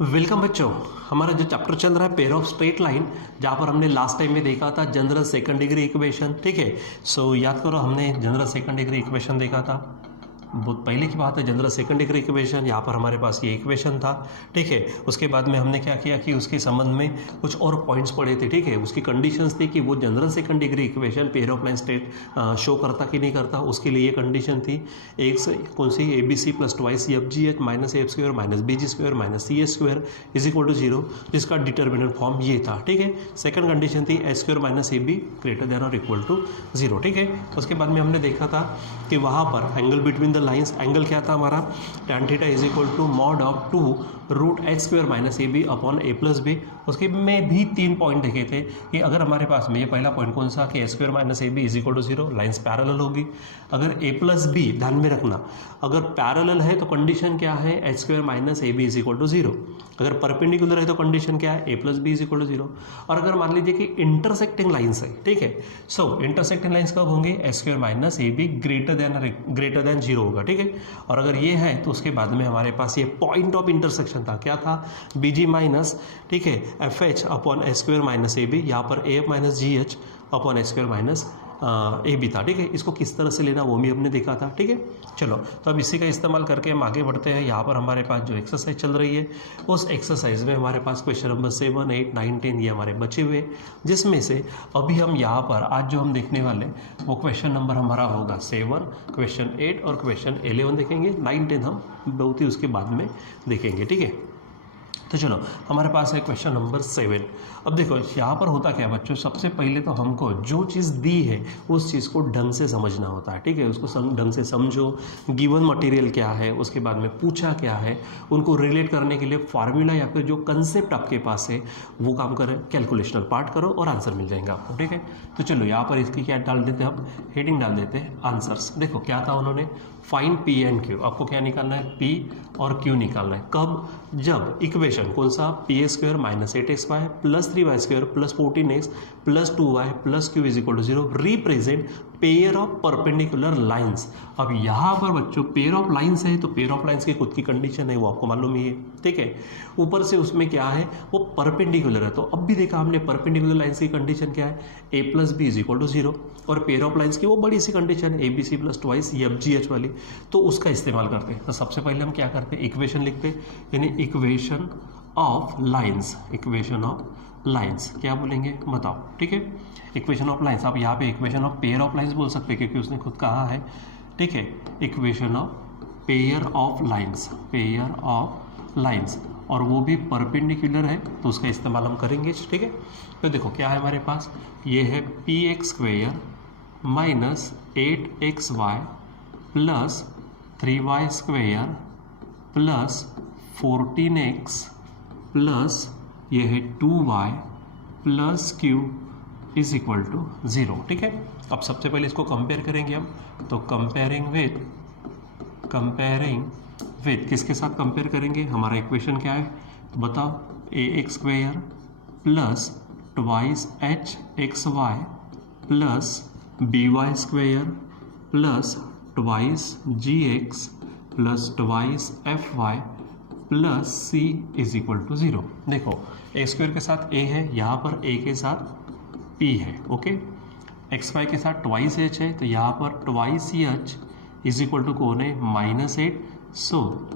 Welcome बच्चों। हमारा जो चैप्टर चल रहा है पेयर ऑफ स्ट्रेट लाइन, जहाँ पर हमने लास्ट टाइम में देखा था जनरल सेकंड डिग्री इक्वेशन। ठीक है, सो याद करो हमने जनरल सेकंड डिग्री इक्वेशन देखा था, बहुत पहले की बात है। जनरल सेकंड डिग्री इक्वेशन, यहाँ पर हमारे पास ये इक्वेशन था। ठीक है, उसके बाद में हमने क्या किया कि उसके संबंध में कुछ और पॉइंट्स पढ़े थे। ठीक है, उसकी कंडीशंस थी कि वो general second degree equation pair of line state show करता कि नहीं करता, उसके लिए ये कंडीशन थी। एक कौन सी, A B C plus twice F G H minus F square minus B G square minus C H square is equal to zero, जिसका डिटर्मिनेंट फॉर्म ये था। ठीक है, सेकंड कंडीशन थी एच स्क्वायर माइनस ए बी ग्रेटर देन और equal to zero. ठीक है, उसके बाद में हमने देखा था कि वहाँ पर angle between the lines, angle क्या था हमारा, tan theta is equal to mod of 2 root h square minus A b upon a plus b. उसके में भी 3 पॉइंट देखे थे कि अगर हमारे पास में ये पहला पॉइंट कौन सा कि h square minus A B is equal to zero, lines parallel होगी। अगर ए प्लस बी, ध्यान में रखना, अगर पैरेलल है तो कंडीशन क्या है, H square minus A B is equal to zero. अगर परपेंडिकुलर है तो कंडीशन क्या है, A plus B is equal to zero. और अगर मान लीजिए कि इंटरसेक्टिंग लाइन्स है, ठीक है, सो इंटरसेक्टिंग लाइन्स कब होंगे, एच स्क्वायर माइनस ए बी ग्रेटर देन जीरो होगा। ठीक है, और अगर ये है तो उसके बाद में हमारे पास ये पॉइंट ऑफ इंटरसेक्शन था, क्या था, बी जी माइनस, ठीक है, F H upon H square minus ए बी, यहाँ पर A F minus G H upon H square minus A भी था। ठीक है, इसको किस तरह से लेना वो भी हमने देखा था। ठीक है, चलो तो अब इसी का इस्तेमाल करके हम आगे बढ़ते हैं। यहाँ पर हमारे पास जो एक्सरसाइज चल रही है, उस एक्सरसाइज में हमारे पास क्वेश्चन नंबर 7, 8, 9, 10 ये हमारे बचे हुए, जिसमें से अभी हम यहाँ पर आज जो हम देखने वाले वो क्वेश्चन नंबर हमारा होगा 7, क्वेश्चन 8 और क्वेश्चन 11 देखेंगे। 9, 10 हम बहुत ही उसके बाद में देखेंगे। ठीक है, तो चलो हमारे पास है क्वेश्चन नंबर 7। अब देखो यहाँ पर होता क्या है बच्चों, सबसे पहले तो हमको जो चीज़ दी है उस चीज़ को ढंग से समझना होता है। ठीक है, उसको ढंग से समझो, गिवन मटेरियल क्या है, उसके बाद में पूछा क्या है, उनको रिलेट करने के लिए फार्मूला या फिर जो कंसेप्ट आपके पास है वो काम करें, कैलकुलेशनल पार्ट करो और आंसर मिल जाएंगे आपको। ठीक है, तो चलो यहाँ पर इसकी क्या डाल देते हैं, हम हेडिंग डाल देते हैं आंसर्स। देखो क्या था उन्होंने, फाइंड पी एंड क्यू, आपको क्या निकालना है, पी और क्यू निकालना है। कब, जब इक्वेशन कौन सा, p a square minus 8x y plus 3y square plus 14x plus 2y plus q is equal to zero represent pair of perpendicular lines. अब यहाँ पर बच्चों पेयर ऑफ लाइंस है तो पेयर ऑफ लाइंस की खुद की कंडीशन है, वो आपको मालूम ही है। ठीक है, ऊपर से उसमें क्या है, वो परपेंडिकुलर है। तो अब भी देखा हमने परपेंडिकुलर लाइंस की कंडीशन क्या है, A plus B is equal to zero, और पेयर ऑफ लाइंस की वो बड़ी सी कंडीशन है A B C plus twice F G H वाली, तो उसका इस्तेमाल करते हैं। तो सबसे पहले हम क्या करते हैं, इक्वेशन लिखते हैं, यानी equation of lines, equation of lines क्या बोलेंगे बताओ। ठीक है, इक्वेशन ऑफ लाइंस, आप यहाँ पे equation of pair of lines बोल सकते हैं क्योंकि उसने खुद कहा है। ठीक है, equation of pair of lines, pair of lines, और वो भी परपेंडिकुलर है तो उसका इस्तेमाल हम करेंगे। ठीक है, तो देखो क्या है हमारे पास, ये है p x square minus 8xy plus 3y square plus 14x plus ये है 2y plus q is equal to zero. ठीक है, अब सबसे पहले इसको कंपेयर करेंगे हम, तो कंपेयरिंग विथ किसके साथ कंपेयर करेंगे, हमारा इक्वेशन क्या है तो बताओ, A X square plus twice H X Y plus B Y square plus twice G X plus twice F Y plus C is equal to zero. देखो ए स्क्वायर के साथ ए है, यहाँ पर ए के साथ पी है, ओके, एक्स वाई के साथ ट्वाइस एच है, तो यहाँ पर twice h is equal to कौन है, -8, so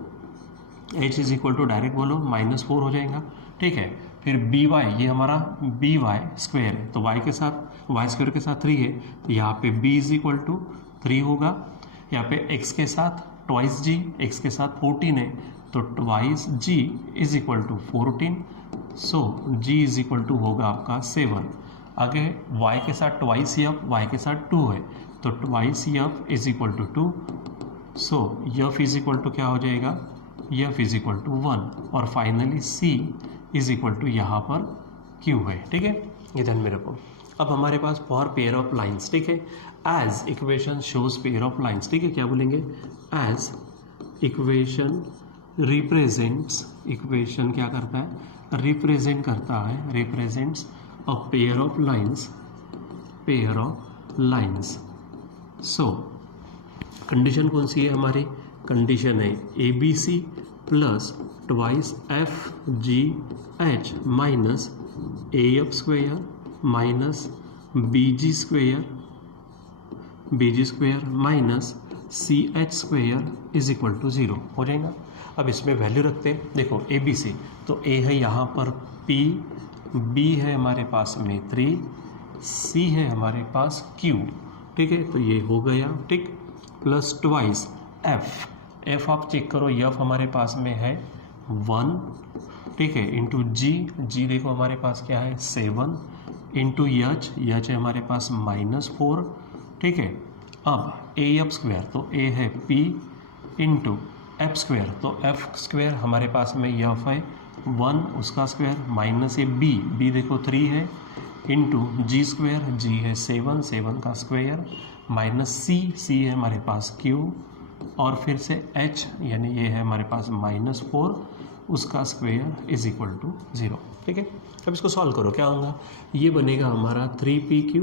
h is equal to direct बोलो -4 हो जाएगा। ठीक है, फिर बी वाई, ये हमारा बी वाई स्क्वायर है, तो वाई के साथ वाई स्क्वायर के साथ 3 है, तो यहाँ पे बी इज इक्वल टू 3 होगा। यहाँ पे एक्स के साथ ट्वाइस जी, एक्स के साथ 14 है, तो twice g is equal to 14, so g is equal to होगा आपका 7। आगे y के साथ ट्वाइस एफ, y के साथ 2 है, तो twice f is equal to 2, so f is equal to क्या हो जाएगा, एफ इज इक्वल टू 1, और finally c is equal to यहाँ पर q है। ठीक है, ये ध्यान में रखो। अब हमारे पास फॉर पेयर ऑफ लाइंस, ठीक है, as equation shows pair of lines. ठीक है, क्या बोलेंगे, एज इक्वेशन रिप्रेजेंट्स, इक्वेशन क्या करता है, रिप्रेजेंट करता है, represents a pair of lines, so condition कौन सी है हमारी, कंडीशन है A B C plus twice F G H minus A F square minus B G square minus C H square is equal to 0 हो जाएगा। अब इसमें value रखते हैं, देखो ए बी सी, तो ए है यहाँ पर P, B है हमारे पास में 3, C है हमारे पास Q, ठीक है, तो ये हो गया, ठीक, प्लस ट्वाइस F आप चेक करो, F हमारे पास में है 1, ठीक है, इंटू G देखो हमारे पास क्या है 7, इंटू H है हमारे पास -4, ठीक है। अब ए एफ स्क्वायर, तो ए है P इंटू एफ स्क्वायर, तो एफ स्क्वायर हमारे पास में एफ है 1 उसका स्क्वायर माइनस ए बी देखो 3 है इंटू जी स्क्वायर, जी है 7 का स्क्वायर माइनस सी है हमारे पास Q और फिर से H यानी ये है हमारे पास -4 उसका स्क्वायर इज इक्वल टू 0, ठीक है। अब इसको सॉल्व करो, क्या होगा, ये बनेगा हमारा 3PQ,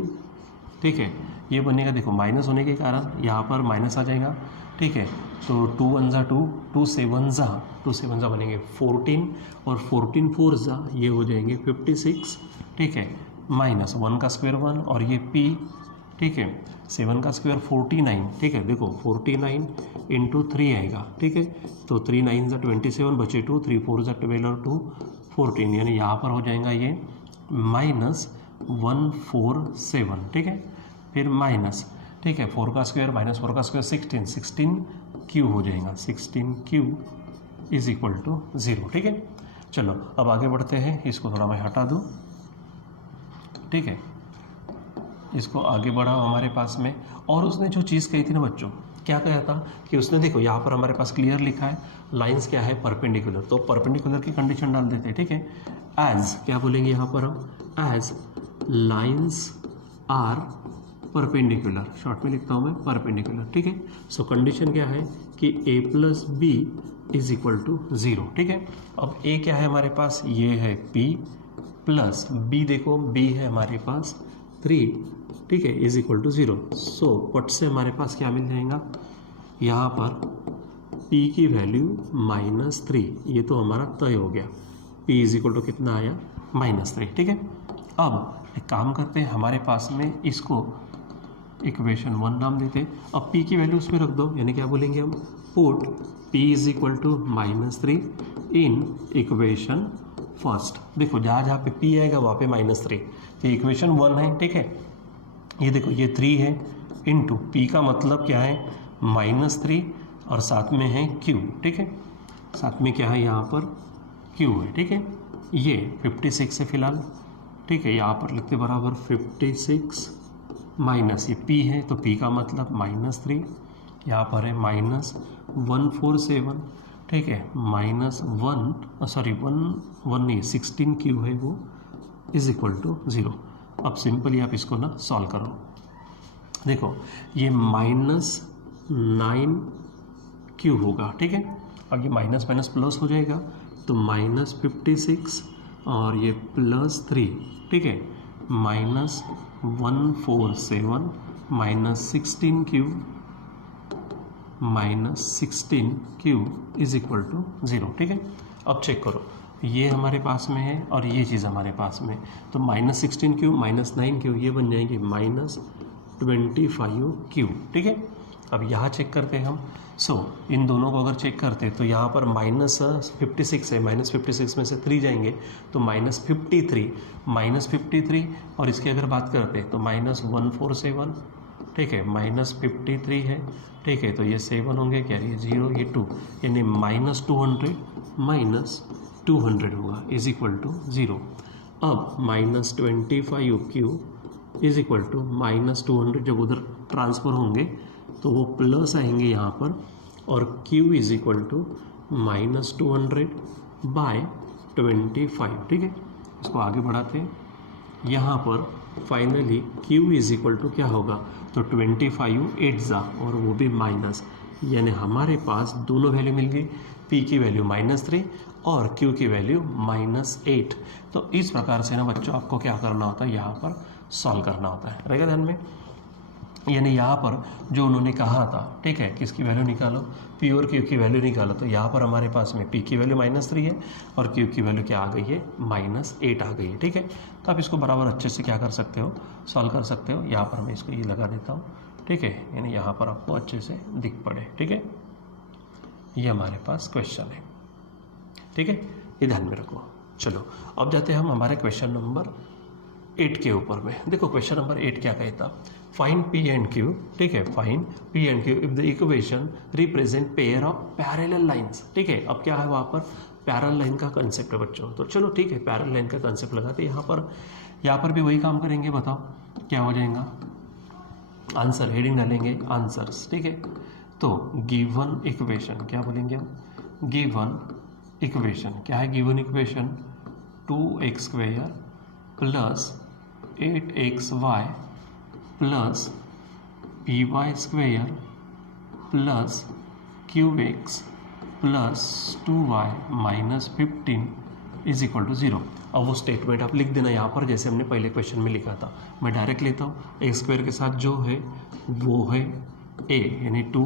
ठीक है, ये बनेगा, देखो माइनस होने के कारण यहाँ पर माइनस आ जाएगा, ठीक है, तो 2 1 ज़ा 2, 2 7 ज़ा बनेंगे 14 और 14 4 ज़ा ये हो जाएंगे 56, ठीक है, माइनस 1 का स्क्वायर 1 और ये P, ठीक है, 7 का स्क्वायर 49, ठीक है, देखो 49 इंटू 3 आएगा, ठीक है, तो 3 9 ज़ा 27 बचे 2, 3 4 ज़ा 12 और 2 14, यानी यहाँ पर हो जाएगा ये -147, ठीक है, फिर माइनस, ठीक है, 4 का स्क्वायर माइनस 4 का स्क्वायर 16 Q हो जाएगा, 16Q इज इक्वल टू 0, ठीक है। चलो अब आगे बढ़ते हैं, इसको थोड़ा मैं हटा दूँ, ठीक है, इसको आगे बढ़ाओ हमारे पास में। और उसने जो चीज़ कही थी ना बच्चों, क्या कहा था कि उसने, देखो यहाँ पर हमारे पास क्लियर लिखा है लाइंस क्या है परपेंडिकुलर, तो परपेंडिकुलर की कंडीशन डाल देते हैं, ठीक है, एज क्या बोलेंगे यहाँ पर हम, as lines are perpendicular, short में लिखता हूँ मैं परपेंडिकुलर, ठीक है। सो कंडीशन क्या है कि A plus B is equal to 0, ठीक है। अब ए क्या है हमारे पास, ये है P प्लस बी, देखो B है हमारे पास 3, ठीक है, इज इक्वल टू 0। सो पट से हमारे पास क्या मिल जाएगा, यहाँ पर P की वैल्यू -3, ये तो हमारा तय हो गया, P इज इक्वल टू कितना आया -3, ठीक है। अब एक काम करते हैं, हमारे पास में इसको इक्वेशन 1 नाम देते हैं। अब P की वैल्यू उसमें रख दो, यानी क्या बोलेंगे हम, put P is equal to -3 in equation first. देखो जहाँ जहाँ पे P आएगा वहाँ पे -3, तो इक्वेशन 1 है, ठीक है, ये देखो ये 3 है इंटू P का मतलब क्या है -3 और साथ में है Q, ठीक है, साथ में क्या है यहाँ पर Q है, ठीक है, ये 56 है फिलहाल, ठीक है, यहाँ पर लिखते बराबर 56 माइनस ये P है, तो P का मतलब -3, यहाँ पर है -147, ठीक है, -16Q है वो इज इक्वल टू 0। अब सिंपली आप इसको ना सॉल्व करो, देखो ये -9Q होगा, ठीक है, अब ये माइनस माइनस प्लस हो जाएगा, तो -56 और ये +3, ठीक है, -147 -16Q इज इक्वल टू 0, ठीक है। अब चेक करो, ये हमारे पास में है और ये चीज़ हमारे पास में, तो -16Q -9Q ये बन जाएंगे -25Q, ठीक है। अब यहाँ चेक करते हैं हम, सो इन दोनों को अगर चेक करते हैं तो यहाँ पर -56 है, -56 में से 3 जाएंगे तो -53 और इसकी अगर बात करते हैं तो -147, ठीक है, -53 है, ठीक है, तो ये 7 होंगे, क्या ये 0 ये 2, यानी -200 होगा इज इक्वल टू 0। अब -25Q इज इक्वल टू -200, जब उधर ट्रांसफ़र होंगे तो वो प्लस आएंगे यहाँ पर, और Q इज इक्वल टू -200/25, ठीक है। इसको आगे बढ़ाते हैं, यहाँ पर finally Q is equal to क्या होगा, तो 25 8 ज़ा और वो भी माइनस, यानी हमारे पास दोनों वैल्यू मिल गई, P की वैल्यू -3 और Q की वैल्यू -8। तो इस प्रकार से ना बच्चों आपको क्या करना होता है, यहाँ पर सॉल्व करना होता है, रहेगा ध्यान में। यानी यहाँ पर जो उन्होंने कहा था, ठीक है, किसकी वैल्यू निकालो, पी और क्यू की वैल्यू निकालो, तो यहाँ पर हमारे पास में पी की वैल्यू -3 है और क्यू की वैल्यू क्या आ गई है, -8 आ गई है, ठीक है। तो आप इसको बराबर अच्छे से क्या कर सकते हो, सॉल्व कर सकते हो। यहाँ पर मैं इसको ये लगा देता हूँ, ठीक है, यानी यहाँ पर आपको अच्छे से दिख पड़े, ठीक है। ये हमारे पास क्वेश्चन है, ठीक है, ये ध्यान में रखो। चलो अब जाते हैं हम हमारे क्वेश्चन नंबर 8 के ऊपर में। देखो क्वेश्चन नंबर 8 क्या कहता, फाइंड पी एंड क्यू, ठीक है, find P and Q if the equation represent pair of parallel lines, ठीक है। अब क्या है वहाँ पर पैरेलल लाइन का कंसेप्ट है बच्चों, तो चलो ठीक है पैरेलल लाइन का कंसेप्ट लगाते हैं। यहाँ पर भी वही काम करेंगे, बताओ क्या हो जाएगा, आंसर हेडिंग डालेंगे आंसर्स, ठीक है। तो गिवन इक्वेशन क्या बोलेंगे हम, गिवन इक्वेशन क्या है, given equation 2x² plus 8xy plus py² plus qx plus 2y minus 15 is equal to 0। अब वो स्टेटमेंट आप लिख देना यहाँ पर, जैसे हमने पहले क्वेश्चन में लिखा था। मैं डायरेक्ट लेता हूँ, x² के साथ जो है वो है a यानी 2,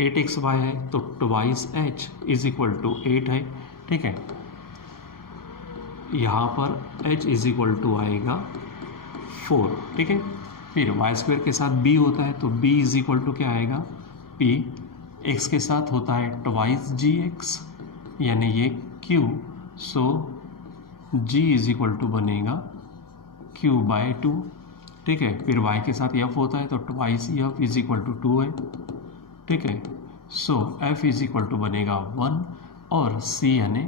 8xy है तो twice h is equal to 8 है, ठीक है। यहाँ पर h इज इक्वल टू आएगा 4, ठीक है। फिर y² के साथ b होता है तो b इज इक्वल टू क्या आएगा, p, x के साथ होता है ट्वाइस gx यानी ये q, so g is equal to बनेगा q/2, ठीक है। फिर y के साथ f होता है तो twice f is equal to 2 है, ठीक है। So f is equal to बनेगा 1 और c यानी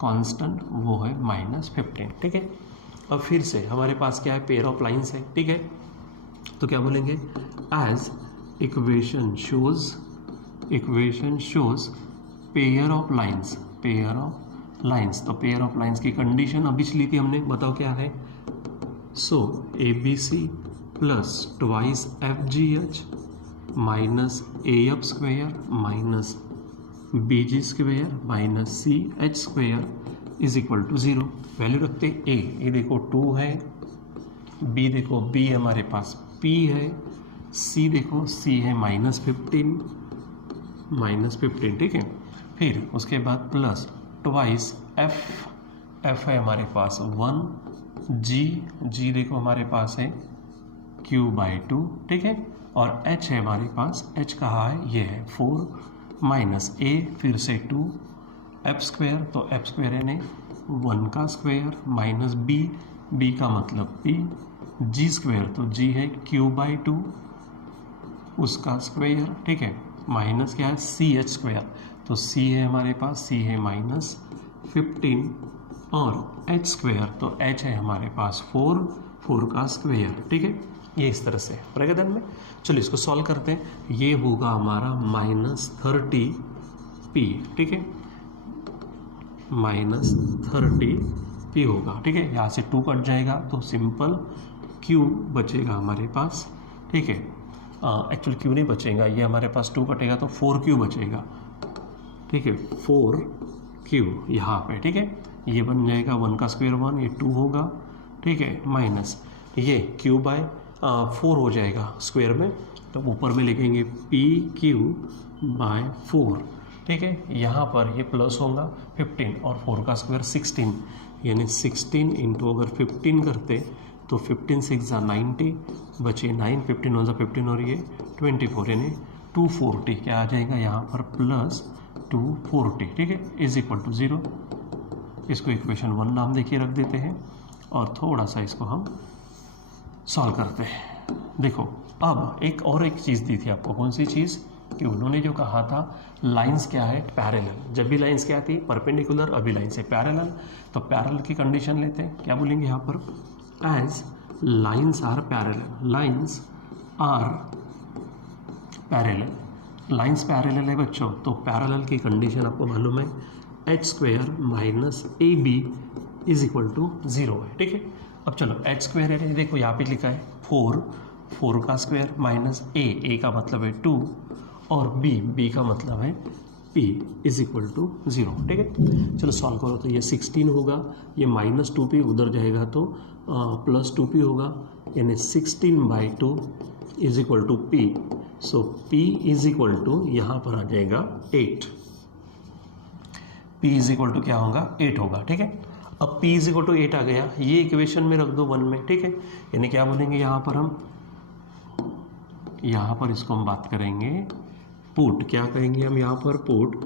कांस्टेंट वो है -15, ठीक है। अब फिर से हमारे पास क्या है, पेयर ऑफ लाइंस है, ठीक है। तो क्या बोलेंगे, as equation shows pair of lines, pair of lines, तो पेयर ऑफ लाइंस की कंडीशन अभी ली थी हमने, बताओ क्या है। So ABC plus twice FGH minus AF² minus BG² minus CH² is equal to 0। Value रखते A, ये देखो 2 है, B देखो B हमारे पास P है, C देखो C है -15, ठीक है। फिर उसके बाद प्लस ट्वाइस F है हमारे पास 1, G देखो हमारे पास है Q/2, ठीक है। और H है हमारे पास, H कहाँ है, ये है 4 माइनस A फिर से 2 F² तो F² यानी 1 का स्क्वायर माइनस B का मतलब P, G² तो G है Q/2 उसका स्क्वायर, ठीक है, माइनस क्या है CH² तो C है हमारे पास, C है -15 और H² तो H है हमारे पास 4 का स्क्वायर, ठीक है। ये इस तरह से रहेगा ध्यान में। चलो इसको सॉल्व करते हैं, ये होगा हमारा -30p, ठीक है, -30p होगा, ठीक है। यहाँ से 2 कट जाएगा तो सिंपल q बचेगा हमारे पास, ठीक है। एक्चुअल q नहीं बचेगा, ये हमारे पास 2 कटेगा तो 4q बचेगा, ठीक है, 4q यहाँ पे, ठीक है। ये बन जाएगा 1 का स्क्वायर 1, ये 2 होगा, ठीक है, माइनस ये q/4 हो जाएगा स्क्वायर में, तो ऊपर में लिखेंगे PQ/4, ठीक है। यहाँ पर ये प्लस होगा 15 और 4 का स्क्वायर 16 यानी 16 इंटू अगर 15 करते तो 15 6 90 बचे 9, 15 1 15 और ये 24 यानी 240 क्या आ जाएगा यहाँ पर प्लस 240, ठीक है, इज इक्वल टू 0। इसको इक्वेशन 1 नाम देखिए रख देते हैं और थोड़ा सा इसको हम सॉल्व करते हैं। देखो अब एक चीज़ दी थी आपको, कौन सी चीज़, कि उन्होंने जो कहा था लाइंस क्या है, पैरेलल। जब भी लाइंस क्या थी परपेंडिकुलर, अभी लाइंस है पैरेलल, तो पैरेलल की कंडीशन लेते हैं, क्या बोलेंगे यहाँ पर, as lines are parallel, lines are parallel, lines parallel है बच्चों, तो पैरेलल की कंडीशन आपको मालूम है h² minus AB is equal to 0 है, ठीक है। अब चलो h² है, देखो यहाँ पे लिखा है 4 का स्क्वायर माइनस A का मतलब है 2 और B का मतलब है P इज इक्वल टू 0, ठीक है। चलो सॉल्व करो तो ये 16 होगा, ये -2p उधर जाएगा तो +2p होगा, यानी 16/2 is equal to P, so P is equal to यहाँ पर आ जाएगा 8, पी इज इक्वल टू क्या होगा 8 होगा, ठीक है। अब पी इज इक्वल टू 8 आ गया, ये इक्वेशन में रख दो 1 में, ठीक है। यानी क्या बोलेंगे यहाँ पर हम, यहाँ पर इसको हम बात करेंगे पुट, क्या कहेंगे हम यहाँ पर, put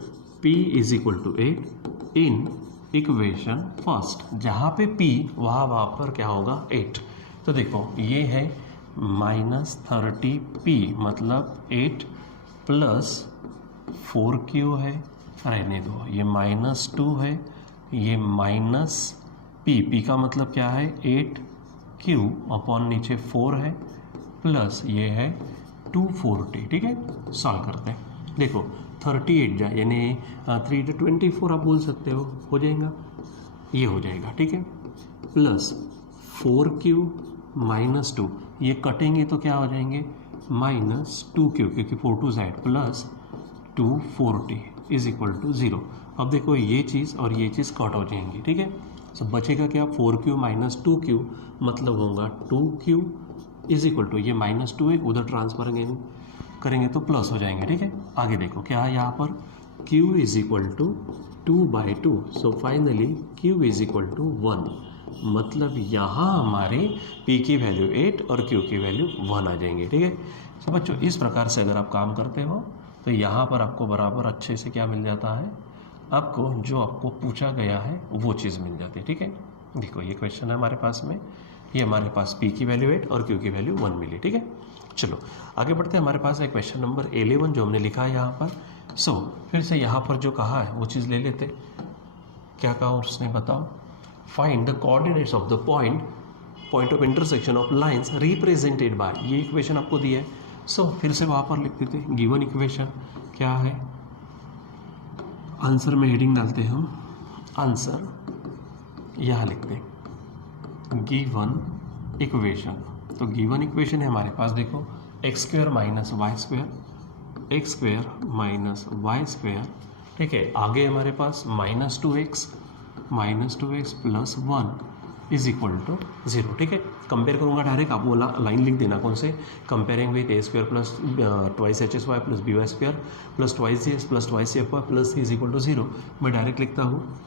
p is equal to 8 in equation first, जहाँ पे p वहाँ पर क्या होगा 8। तो देखो ये है -30p मतलब 8 प्लस 4q है, रहने दो, ये -2 है, ये माइनस p का मतलब क्या है 8q अपॉन नीचे 4 है, प्लस ये है 240, ठीक है। सॉल्व करते हैं, देखो 38 जाए यानी 3 to 24 आप बोल सकते हो जाएगा, ये हो जाएगा, ठीक है। प्लस 4q माइनस 2, ये कटेंगे तो क्या हो जाएंगे -2q, क्योंकि 4 2 side, plus 240 is equal to 0। अब देखो ये चीज़ और ये चीज़ कट हो जाएंगी, ठीक है। सो बचेगा क्या, 4q माइनस 2q मतलब होगा 2q इज इक्वल टू, ये -2 है, उधर ट्रांसफर करेंगे तो प्लस हो जाएंगे, ठीक है। आगे देखो क्या है यहाँ पर, q is equal to 2/2, so finally q is equal to 1, मतलब यहाँ हमारे p की वैल्यू 8 और q की वैल्यू 1 आ जाएंगे, ठीक है। तो बच्चों इस प्रकार से अगर आप काम करते हो तो यहाँ पर आपको बराबर अच्छे से क्या मिल जाता है, आपको जो आपको पूछा गया है वो चीज़ मिल जाती है, ठीक है। देखो ये क्वेश्चन है हमारे पास में, ये हमारे पास p की वैल्यू 8 और q की वैल्यू 1 मिली, ठीक है। चलो आगे बढ़ते हैं, हमारे पास है क्वेश्चन नंबर 11 जो हमने लिखा है यहाँ पर। सो फिर से यहाँ पर जो कहा है वो चीज़ ले लेते, क्या कहा उसने बताओ, find the coordinates of the point of intersection of lines represented by, ये इक्वेशन आपको दिया है। सो फिर से वहाँ पर लिख देते, गिवन इक्वेशन क्या है, आंसर में हेडिंग डालते हैं हम, आंसर यहाँ लिखते हैं गिवन इक्वेशन। तो गिवन इक्वेशन है हमारे पास, देखो x² माइनस वाई स्क्वायर, ठीक है। आगे हमारे पास -2x plus 1 is equal to 0, ठीक है। कंपेयर करूँगा डायरेक्ट, आप वो लाइन लिख देना कौन से, comparing with a² plus 2hsy plus by² plus 2gs plus 2cfy plus c is equal to 0। मैं डायरेक्ट लिखता हूँ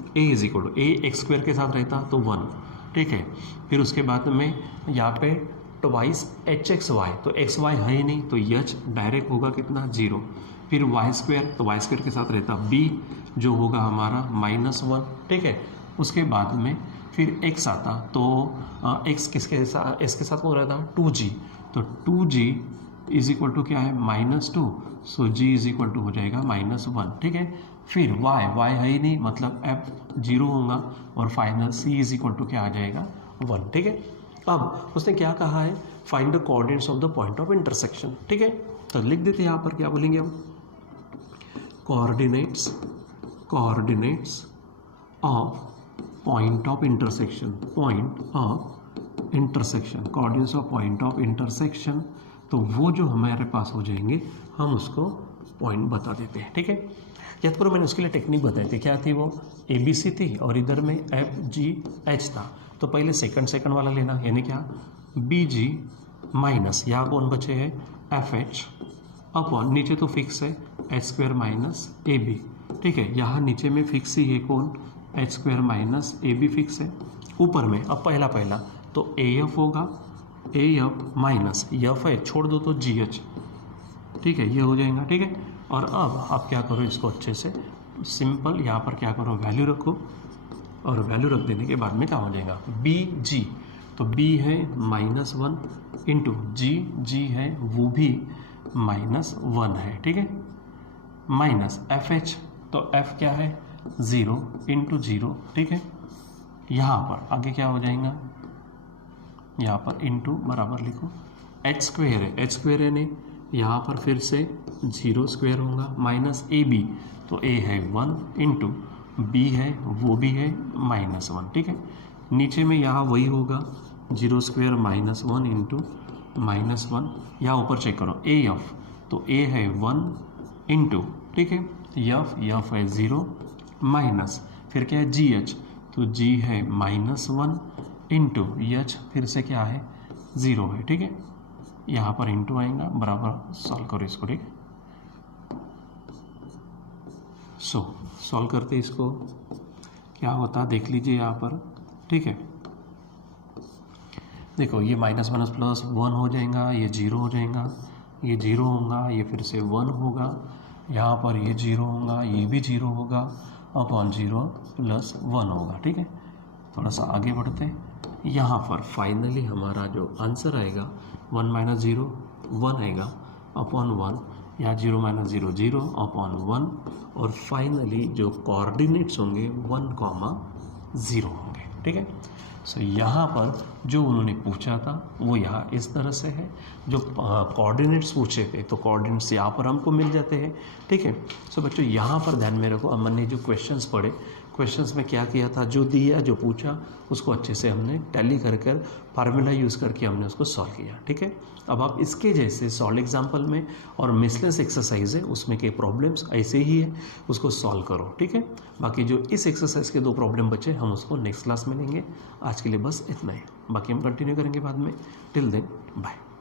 a is equal to, a x² के साथ रहता तो 1, ठीक है। फिर उसके बाद में यहाँ पे ट्वाइस hxy, तो xy है ही नहीं तो h डायरेक्ट होगा कितना 0, फिर y², तो y² के साथ रहता b जो होगा हमारा -1, ठीक है। उसके बाद में फिर x आता तो x किसके साथ, s के साथ कौन रहता 2g, तो 2g इज इक्वल टू क्या है -2, सो g इज इक्वल टू हो जाएगा -1, ठीक है। फिर y है ही नहीं मतलब f 0 होगा, और final c is equal to क्या आ जाएगा 1, ठीक है। अब उसने क्या कहा है, find the coordinates of the point of intersection, ठीक है। तो लिख देते हैं यहाँ पर, क्या बोलेंगे हम, coordinates of point of intersection, coordinates of point of intersection, तो वो जो हमारे पास हो जाएंगे हम उसको पॉइंट बता देते हैं, ठीक है। याद करो मैंने उसके लिए टेक्निक बताई थी, क्या थी वो, ABC थी और इधर में FGH था। तो पहले सेकंड वाला लेना, यानी क्या BG माइनस, यहाँ कौन बचे हैं FH अपॉन, नीचे तो फिक्स है h² माइनस AB, ठीक है। यहाँ नीचे में फिक्स ही है कौन, h² माइनस AB फिक्स है। ऊपर में अब पहला तो AF होगा, AF माइनस F है, छोड़ दो तो GH, ठीक है, ये हो जाएगा, ठीक है। और अब आप क्या करो, इसको अच्छे से सिंपल यहाँ पर क्या करो, वैल्यू रखो, और वैल्यू रख देने के बाद में क्या हो जाएगा BG, तो B है -1 इंटू G है वो भी -1 है, ठीक है, माइनस FH, तो F क्या है 0 इंटू 0, ठीक है। यहाँ पर आगे क्या हो जाएगा, यहाँ पर इंटू बराबर लिखो, h² है नहीं, यहाँ पर फिर से 0² होगा, माइनस AB, तो A है 1 इंटू B है वो भी है -1, ठीक है। नीचे में यहाँ वही होगा 0² -1 इंटू -1, यहाँ ऊपर चेक करो AF, तो A है 1 इंटू, ठीक है, F है 0 माइनस, फिर क्या है GH, तो G है -1 इंटू H फिर से क्या है 0 है, ठीक है। यहाँ पर इंटू आएगा बराबर, सॉल्व करो इसको, ठीक। सॉल्व करते इसको क्या होता देख लीजिए यहाँ पर, ठीक है। देखो ये माइनस माइनस प्लस 1 हो जाएगा, ये 0 हो जाएगा, ये 0 होगा, ये फिर से 1 होगा, यहाँ पर ये 0 होगा, ये भी 0 होगा, अपॉन 0 प्लस 1 होगा, ठीक है। थोड़ा सा आगे बढ़ते हैं, यहाँ पर फाइनली हमारा जो आंसर आएगा 1 माइनस 0 1 आएगा, अपॉन 1, यहाँ 0 माइनस 0 0 अपॉन 1, और फाइनली जो कोऑर्डिनेट्स होंगे 1,0 होंगे, ठीक है। सो यहाँ पर जो उन्होंने पूछा था वो यहाँ इस तरह से है, जो कोऑर्डिनेट्स पूछे थे तो कोऑर्डिनेट्स यहाँ पर हमको मिल जाते हैं, ठीक है। सो बच्चों यहाँ पर ध्यान में रखो, हमने जो क्वेश्चंस पढ़े, क्वेश्चंस में क्या किया था, जो दिया जो पूछा उसको अच्छे से हमने टैली कर फार्मूला यूज़ करके हमने उसको सॉल्व किया, ठीक है। अब आप इसके जैसे सॉल्व एग्जाम्पल में और मिसलेस एक्सरसाइज है उसमें के प्रॉब्लम्स ऐसे ही है, उसको सॉल्व करो, ठीक है। बाकी जो इस एक्सरसाइज के 2 प्रॉब्लम बचे हम उसको नेक्स्ट क्लास में लेंगे। आज के लिए बस इतना ही, बाकी हम कंटिन्यू करेंगे बाद में। Till then bye.